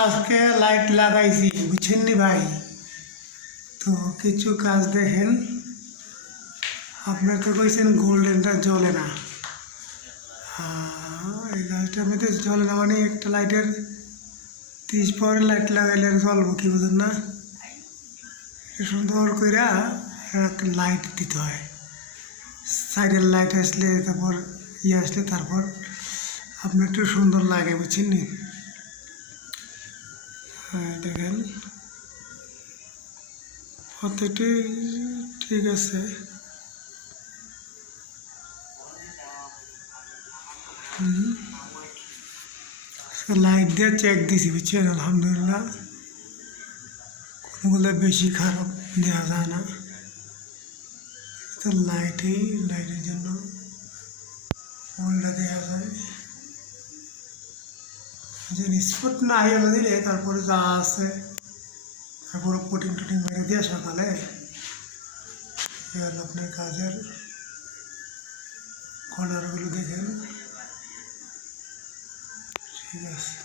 আজকে লাইট লাগাইছি বুঝছেন নি ভাই। তো কিছু কাজ দেখেন, আপনার তো কইছেন গোল্ডেনটা জ্বলে না। এই গাছটার মধ্যে জ্বলে না মানে একটা লাইটের 30 পাওয়ারের লাইট লাগাইলে জ্বলবো কি বুঝেন না। সুন্দর করে লাইট দিতে হয়, সাইডের লাইট আসলে তারপর আসলে তারপর আপনার একটু সুন্দর লাগে বুঝছেন নি। দেখেন পদ্ধতি ঠিক আছে। লাইট দিয়ে চেক দিছি বুঝছেন, আলহামদুলিল্লাহ কোনোগুলো বেশি খারাপ দেওয়া যায় না। তো লাইটের জন্য ওইটা দেওয়া যায় যে স্পট না হয়ে দিলে তারপরে যা আছে তারপরে পুটিং টুটিং মেরে দিয়ে সকালে আপনার কাজের কর্নারগুলো দেখেন ঠিক আছে।